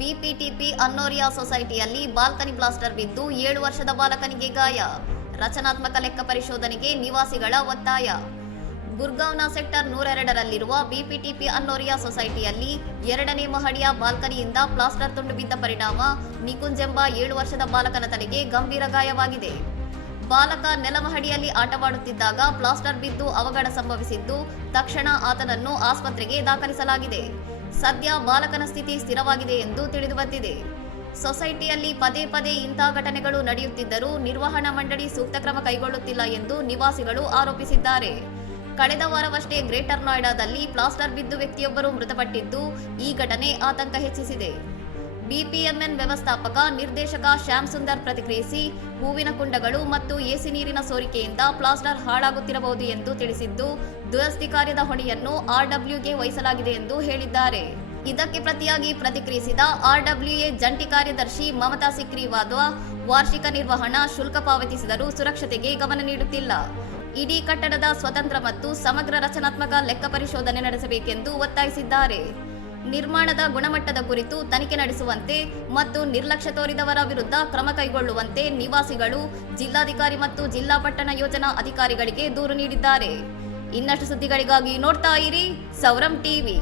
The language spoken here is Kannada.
ಬಿಪಿಟಿಪಿ ಅನ್ನೋರಿಯಾ ಸೊಸೈಟಿಯಲ್ಲಿ ಬಾಲ್ಕನಿ ಬ್ಲಾಸ್ಟರ್ ಬಿದ್ದು 7 ವರ್ಷದ ಬಾಲಕನಿಗೆ ಗಾಯ. ರಚನಾತ್ಮಕ ಲೆಕ್ಕ ಪರಿಶೋಧನೆಗೆ ನಿವಾಸಿಗಳ ಒತ್ತಾಯ. ಗುರ್ಗಾಂವ್ನ ಸೆಕ್ಟರ್ 102ರಲ್ಲಿರುವ ಬಿಪಿಟಿಪಿ ಅನ್ನೋರಿಯಾ ಸೊಸೈಟಿಯಲ್ಲಿ 2ನೇ ಮಹಡಿಯ ಬಾಲ್ಕನಿಯಿಂದ ಪ್ಲಾಸ್ಟರ್ ತುಂಡು ಬಿದ್ದ ಪರಿಣಾಮ ನಿಕುಂಜ್ ಎಂಬ 7 ವರ್ಷದ ಬಾಲಕನ ತಲೆಗೆ ಗಂಭೀರ ಗಾಯವಾಗಿದೆ. ಬಾಲಕ ನೆಲಮಹಡಿಯಲ್ಲಿ ಆಟವಾಡುತ್ತಿದ್ದಾಗ ಪ್ಲಾಸ್ಟರ್ ಬಿದ್ದು ಅವಘಡ ಸಂಭವಿಸಿದ್ದು, ತಕ್ಷಣ ಆತನನ್ನು ಆಸ್ಪತ್ರೆಗೆ ದಾಖಲಿಸಲಾಗಿದೆ. ಸದ್ಯ ಬಾಲಕನ ಸ್ಥಿತಿ ಸ್ಥಿರವಾಗಿದೆ ಎಂದು ತಿಳಿದುಬಂದಿದೆ. ಸೊಸೈಟಿಯಲ್ಲಿ ಪದೇ ಪದೇ ಇಂತಹ ಘಟನೆಗಳು ನಡೆಯುತ್ತಿದ್ದರೂ ನಿರ್ವಹಣಾ ಮಂಡಳಿ ಸೂಕ್ತ ಕ್ರಮ ಕೈಗೊಳ್ಳುತ್ತಿಲ್ಲ ಎಂದು ನಿವಾಸಿಗಳು ಆರೋಪಿಸಿದ್ದಾರೆ. ಕಳೆದ ವಾರವಷ್ಟೇ ಗ್ರೇಟರ್ ನೋಯ್ಡಾದಲ್ಲಿ ಪ್ಲಾಸ್ಟರ್ ಬಿದ್ದು ವ್ಯಕ್ತಿಯೊಬ್ಬರು ಮೃತಪಟ್ಟಿದ್ದು, ಈ ಘಟನೆ ಆತಂಕ ಹೆಚ್ಚಿಸಿದೆ. ಬಿಪಿಎಂಎನ್ ವ್ಯವಸ್ಥಾಪಕ ನಿರ್ದೇಶಕ ಶ್ಯಾಮ್ ಸುಂದರ್ ಪ್ರತಿಕ್ರಿಯಿಸಿ, ಹೂವಿನ ಕುಂಡಗಳು ಮತ್ತು ಎಸಿ ನೀರಿನ ಸೋರಿಕೆಯಿಂದ ಪ್ಲಾಸ್ಟರ್ ಹಾಳಾಗುತ್ತಿರಬಹುದು ಎಂದು ತಿಳಿಸಿದ್ದು, ದುರಸ್ತಿ ಕಾರ್ಯದ ಹೊಣೆಯನ್ನು ಆರ್ಡಬ್ಲ್ಯೂಗೆ ವಹಿಸಲಾಗಿದೆ ಎಂದು ಹೇಳಿದ್ದಾರೆ. ಇದಕ್ಕೆ ಪ್ರತಿಯಾಗಿ ಪ್ರತಿಕ್ರಿಯಿಸಿದ ಆರ್ಡಬ್ಲ್ಯೂಎ ಜಂಟಿ ಕಾರ್ಯದರ್ಶಿ ಮಮತಾ ಸಿಕ್ರಿ ವಾದ್ವಾ, ವಾರ್ಷಿಕ ನಿರ್ವಹಣಾ ಶುಲ್ಕ ಪಾವತಿಸಿದರೂ ಸುರಕ್ಷತೆಗೆ ಗಮನ ನೀಡುತ್ತಿಲ್ಲ. ಇಡೀ ಕಟ್ಟಡದ ಸ್ವತಂತ್ರ ಮತ್ತು ಸಮಗ್ರ ರಚನಾತ್ಮಕ ಲೆಕ್ಕ ಪರಿಶೋಧನೆ ನಡೆಸಬೇಕೆಂದು ಒತ್ತಾಯಿಸಿದ್ದಾರೆ. ನಿರ್ಮಾಣದ ಗುಣಮಟ್ಟದ ಕುರಿತು ತನಿಖೆ ನಡೆಸುವಂತೆ ಮತ್ತು ನಿರ್ಲಕ್ಷ್ಯ ತೋರಿದವರ ವಿರುದ್ಧ ಕ್ರಮ ಕೈಗೊಳ್ಳುವಂತೆ ನಿವಾಸಿಗಳು ಜಿಲ್ಲಾಧಿಕಾರಿ ಮತ್ತು ಜಿಲ್ಲಾ ಪಟ್ಟಣ ಯೋಜನಾ ಅಧಿಕಾರಿಗಳಿಗೆ ದೂರು ನೀಡಿದ್ದಾರೆ. ಇನ್ನಷ್ಟು ಸುದ್ದಿಗಳಿಗಾಗಿ ನೋಡ್ತಾ ಇರಿ ಸೌರಂ ಟಿವಿ.